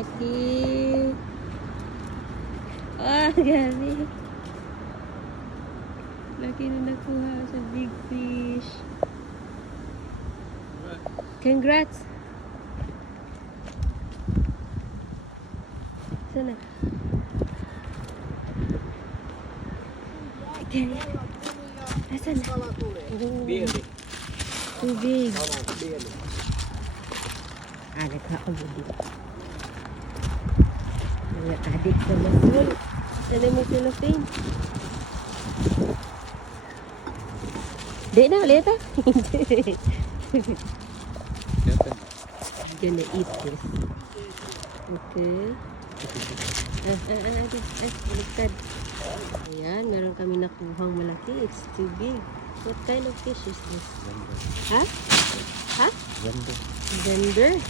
Laki. Ah, gabi. Laki na nakuha sa big fish. Congrats. Sana. Asan na? Tubig. Nagkaabot dito. Mga adik sa masul. Sana mo cellophane. Di na, ulit ah. Gonna eat this. Okay. Baliktad. Ayan, meron kami nakuhang malaki. It's too big. What kind of fish is this? Ha? Ha? Vendor.